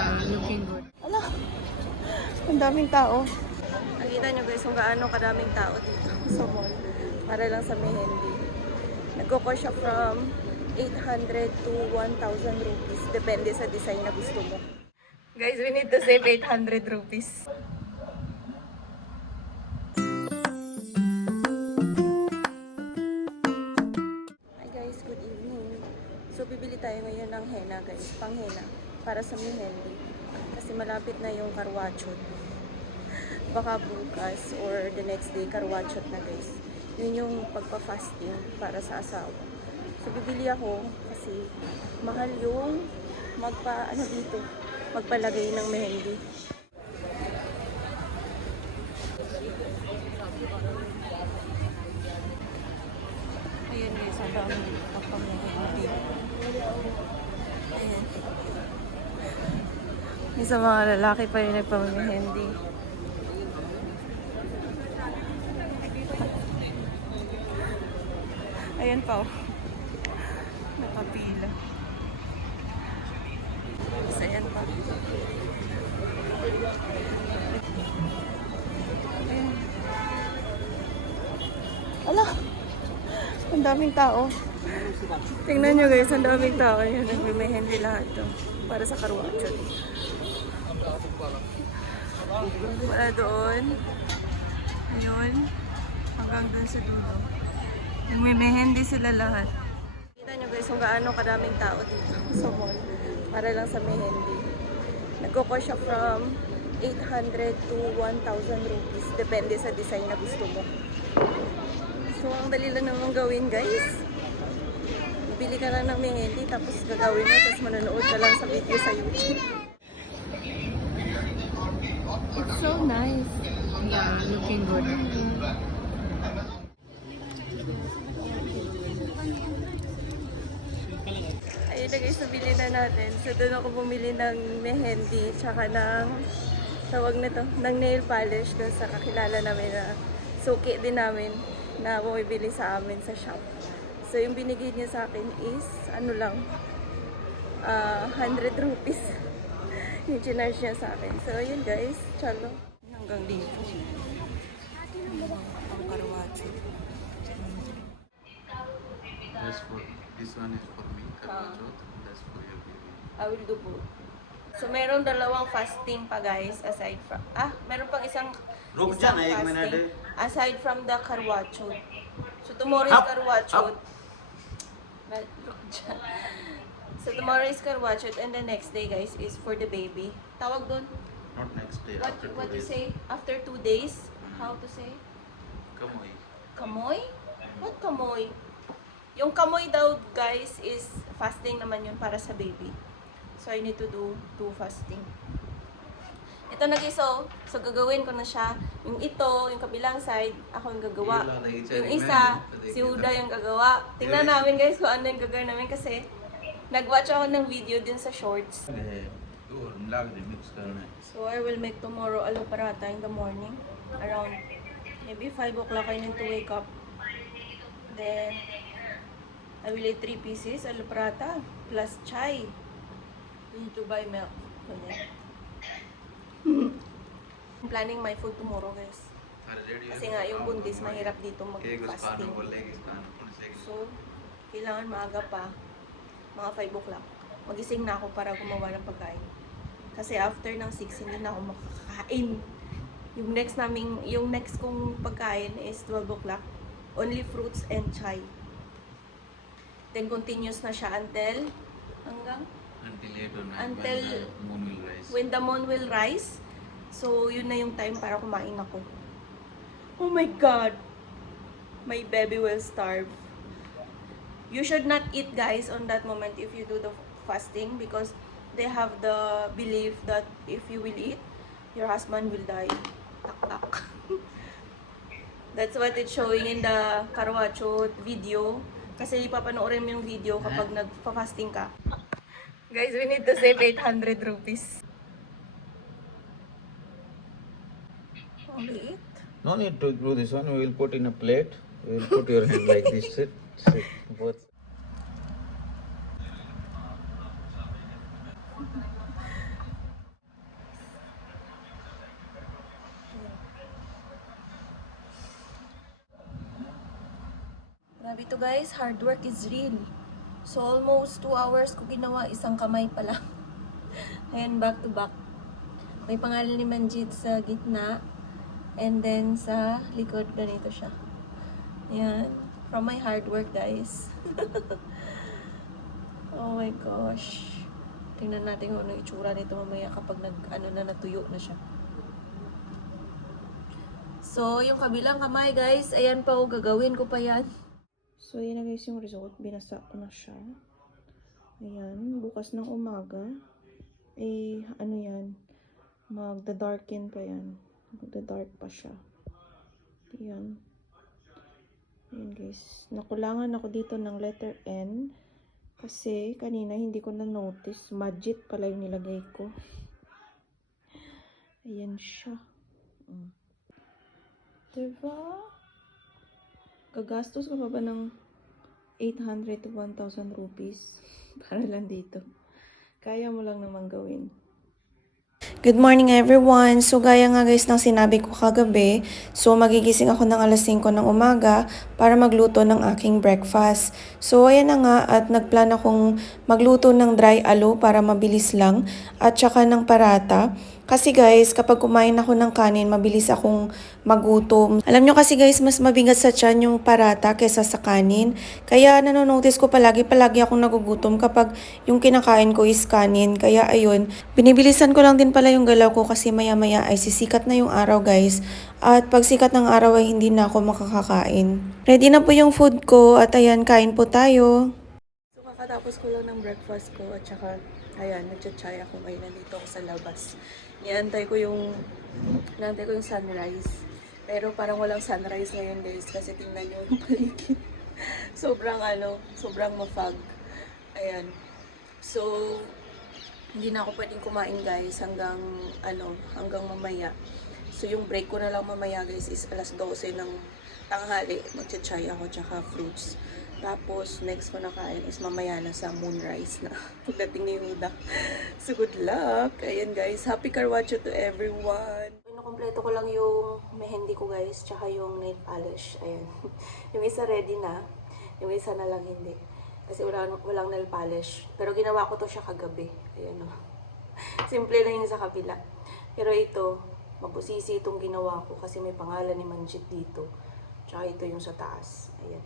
Yeah, looking good. Ala, ang daming tao. Nakita nyo guys kung gaano kadaming tao dito sa mall. Para lang sa mehendi. Nagko-cost siya from 800 to 1,000 rupees. Depende sa design na gusto mo. Guys, we need to save 800 rupees. Hi guys, good evening. So, bibili tayo ngayon ng henna guys. Pang henna. Para sa mehendi. Kasi malapit na yung karwachot. Baka bukas or the next day karwachot na guys. Yun yung pagpa-fasting para sa asawa. So, bibili ako kasi mahal yung magpalagay ng mehendi. Ayan guys, ang dami pagpamahindi. Ayan. Isa mga lalaki pa yung nagpamahindi. Ayan pa oh. Nakapila. Isa yan pa. Ayan. Ala! Ang daming tao. Tingnan nyo guys, ang daming tao. Ayan, nagme-mehendi lahat to. Para sa karwachot. Wala doon. Ayun. Hanggang doon sa dulo. Nagme-mehendi sila lahat. Kita nyo guys kung gaano kadaming tao dito sa mall. Para lang sa mehendi. Nagko-cost siya from 800 to 1,000 rupees. Depende sa design na gusto mo. So, ang dali lang naman gawin guys. Bili ka lang ng mehendi tapos gagawin mo tapos manonood ka lang sa video sa YouTube. It's so nice. Yeah, looking good. Ayun na guys, nabili na natin. So, doon ako bumili ng mehendi tsaka ng tawag na to, ng nail polish doon sa kakilala namin na suki din namin na bumibili sa amin sa shop. So, yung binigay niya sa akin is, ano lang, 100 rupees. Yung chinarge niya sa akin. So, yun guys, chalo. Hanggang dito. Ang karwacho. This one is for me, Karwachot, and that's for your baby. I will do both. So, meron dalawang fasting pa guys, aside from, meron pang isang fasting, aside from the karwachot. So, tomorrow is karwachot. So, tomorrow is karwachot and the next day guys is for the baby. Tawag doon? Not next day, What after 2 you days. say? After 2 days? How to say? Kamoy. Kamoy? What kamoy? Yung kamoy daw guys is fasting naman yun para sa baby. So, I need to do 2 fasting. Ito na guys, so gagawin ko na siya. Yung ito, yung kabilang side, ako yung gagawa. Yung isa, si Huda yung gagawa. Tingnan namin guys kung ano yung gagawin namin kasi nag-watch ako ng video din sa shorts. So, I will make tomorrow aloo paratha in the morning. Around maybe 5 o'clock I need to wake up. Then, I will eat 3 pieces aloo paratha plus chai. We need to buy milk. I'm planning my food tomorrow guys. Kasi nga yung bundis mahirap dito mag-fasting. So, kailangan maaga pa. Mga 5 o'clock. Magising na ako para gumawa ng pagkain. Kasi after ng 6, hindi na ako makakain. Yung next kong pagkain is 12 o'clock. Only fruits and chai. Then continuous na siya until Until moon will rise. when the moon will rise. So, yun na yung time para kumain ako. Oh my God! My baby will starve. You should not eat guys on that moment if you do the fasting because they have the belief that if you will eat, your husband will die. Tak-tak. That's what it's showing in the karwachot video. Kasi ipapanoorin mo yung video kapag nagpa-fasting ka. Guys, we need to save 800 rupees. Only it? No need to do this one. We will put in a plate. We will put your hand like this. Sit. Both. Sabi to guys, hard work is real. So almost 2 hours ko ginawa, isang kamay pa lang. Ayan, back to back. May pangalan ni Manjit sa gitna. And then sa likod, ganito siya. Ayan. From my hard work, guys. Oh my gosh. Tingnan natin kung ano itsura nito mamaya kapag natuyo na siya. So, yung kabilang kamay, guys, ayan pa, gagawin ko pa yan. So, ayan na guys yung result. Binasa ko na siya. Ayan, bukas ng umaga. Ano yan? Magda-darken pa yan. Magda-dark pa siya. Ayan. Ayan guys. Nakulangan ako dito ng letter N. Kasi kanina hindi ko na-notice. Majit pala yung nilagay ko. Ayan siya. Diba? Gagastos ko pa ba ng 800 to 1,000 rupees para lang dito. Kaya mo lang naman gawin. Good morning everyone! So gaya nga guys ng sinabi ko kagabi, so magigising ako ng alas 5 ng umaga para magluto ng aking breakfast. So ayan na nga at nagplan akong magluto ng dry alo para mabilis lang at saka ng parata. Kasi guys, kapag kumain ako ng kanin, mabilis akong magutom. Alam nyo kasi guys, mas mabigat sa tiyan yung parata kesa sa kanin. Kaya nanonotice ko palagi akong nagugutom kapag yung kinakain ko is kanin. Kaya ayun, binibilisan ko lang din pala yung galaw ko kasi maya maya ay sisikat na yung araw guys. At pag sikat ng araw ay hindi na ako makakakain. Ready na po yung food ko at ayan, kain po tayo. So kakatapos ko lang ng breakfast ko at saka ayan, nagchat-chay ako ngayon, nandito ako sa labas. Inaantay ko yung sunrise. Pero parang walang sunrise ngayon guys kasi tingnan nyo yung paligid. sobrang mafog. Ayan. So, hindi na ako pwedeng kumain guys hanggang mamaya. So, yung break ko na lang mamaya guys is alas 12 ng tanghali. Magchat-chay ako tsaka fruits. Tapos, next ko na kain is mamaya na sa moonrise na. Pagdating ni Yuda. So, good luck! Ayan guys, happy Carwacho to everyone! Nakompleto ko lang yung mehendi ko guys, tsaka yung nail polish. Ayan. Yung isa ready na, yung isa na lang hindi. Kasi walang nail polish. Pero ginawa ko to siya kagabi. Ayan o. Simple lang yung sa kabila. Pero ito, mabusisi itong ginawa ko kasi may pangalan ni Manjit dito. Tsaka ito yung sa taas. Ayan.